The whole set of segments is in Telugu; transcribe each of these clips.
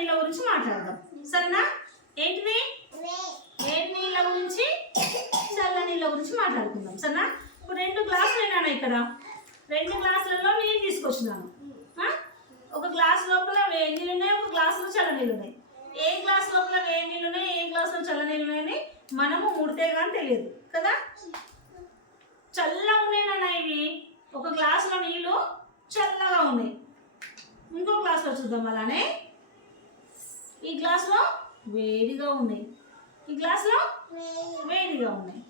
నీళ్ళ గురించి మాట్లాడదాం. సరేనా? ఏంటిది? వేడి నీళ్ళ గురించి చల్ల నీళ్ళ గురించి మాట్లాడుకుందాం. సరేనా? ఇప్పుడు 2 గ్లాసులు అయినా ఇక్కడ 2 గ్లాసులలో నీళ్ళు తీసుకొచ్చినాను. ఒక గ్లాస్ లోపల వేడి నీళ్ళు ఉన్నాయి, ఒక గ్లాసులో చల్ల నీళ్ళు ఉన్నాయి. ఏ గ్లాస్ లోపల వేడి నీళ్ళు ఉన్నాయి, ఏ గ్లాసులో చల్ల నీళ్ళు ఉన్నాయని మనము ముడితే కానీ తెలియదు కదా. చల్లగా ఉన్నాయి నాన్న ఇవి. ఒక గ్లాసులో నీళ్ళు చల్లగా ఉన్నాయి. ఇంకో గ్లాసులో చూద్దాం. అలానే ఈ గ్లాసులో వేడిగా ఉన్నాయి, ఈ గ్లాసులో వేడిగా ఉన్నాయి,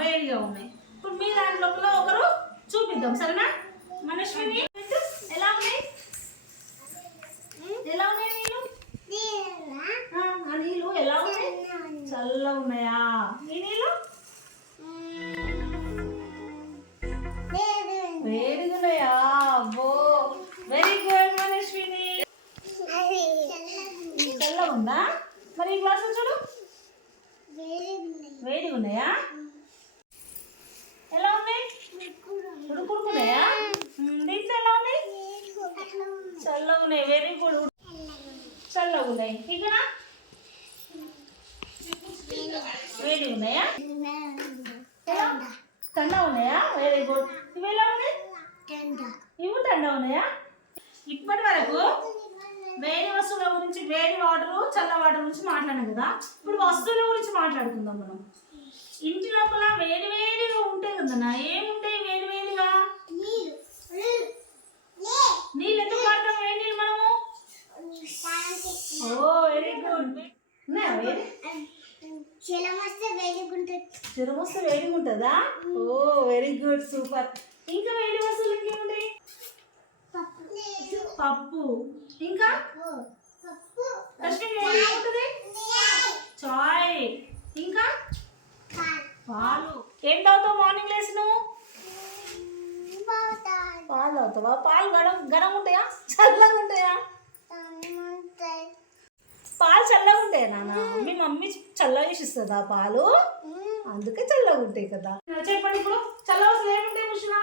వేడిగా ఉన్నాయి. ఇప్పుడు మీ దాని లోపల ఒకరు చూపిద్దాం. సరేనా? మనశ్విని, ఎలా ఉన్నాయి? ఎలా ఉన్నాయి నీళ్ళు? ఆ నీళ్ళు ఎలా ఉన్నాయి? చల్లగా ఉన్నాయా? ఈ నీళ్ళు వేడిగా ఉన్నాయా? అబ్బో, వెరీ గుడ్ మనశ్విని. చల్లగా ఉందా? మరి ఈ గ్లాసులు చూడు, వేడిగా ఉన్నాయా? ఎలా ఉన్నాయి? ఉడుకుడుకున్నాయా? దీంట్లో ఎలా ఉన్నాయి? చల్లగా ఉన్నాయి. వెరీ గుడ్, చల్లగా ఉన్నాయి. ఇక్కడ వేడిగా ఉన్నాయా? ఠండా ఉన్నాయా? Very good. ఇవి ఎలా ఉన్నాయి? ఇవి ఠండా ఉన్నాయా? ఇప్పటి వరకు వేడి వస్తువుల గురించి, వేడి వాటర్ చల్ల వాటర్ గురించి మాట్లాడాం కదా. ఇప్పుడు వస్తువుల గురించి మాట్లాడుకుందాం మనం. ఇంటి లోపల వేడి వేడిగా ఉంటాయి కదన్నా. ఏముంటాయి వేడి వేడిగా? నీళ్ళు ఎందుకు వాడతాం? వేడి నీళ్ళు మనము. ఓ వెరీ గుడ్. ఉన్నాయా వేడి? జ్వరం వస్తే వేడిగా ఉంటుందా? ఓ వెరీ గుడ్, సూపర్. ఇంకా వేడి వస్తువులు ఇంకేముంటాయి? పప్పు. ఇంకా చాయ్. ఇంకా పాలు. ఏం తాగుతావు మార్నింగ్ లేసి నువ్వు? పాలు తాగుతావా? పాలు గరం ఉంటాయా, చల్లగా ఉంటాయా? పాలు చల్లగా ఉంటాయా నాన్న? మీ మమ్మీ చల్లగా చేసిస్తుందా పాలు? అందుకే చల్లగా ఉంటాయి కదా. చెప్పండి ఇప్పుడు చల్లగా అసలు ఏముంటాయి ముషినా?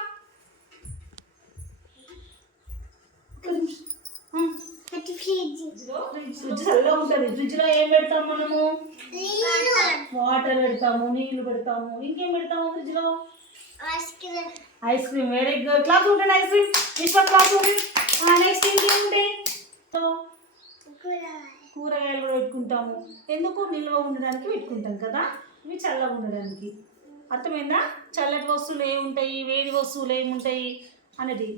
ఫ్రిడ్జ్ చల్లగా ఉంటుంది. ఫ్రిడ్జ్ లో ఏం పెడతాము మనము? వాటర్ పెడతాము, నీళ్లు పెడతాము. ఇంకేం పెడతాము ఫ్రిడ్జ్ లో? Ice cream. Very good. Class ఉంటుంది ఐస్ క్రీమ్. విశ్వ క్లాస్ ఉంది. నెక్స్ట్ ఇంకేముంటాయి? కూరగాయలు కూడా పెట్టుకుంటాము. ఎందుకు? నిల్వ ఉండడానికి పెట్టుకుంటాం కదా. ఇవి చల్లగా ఉండడానికి. అర్థమైందా? చల్లటి వస్తువులు ఏముంటాయి, వేడి వస్తువులు ఏముంటాయి అనేది.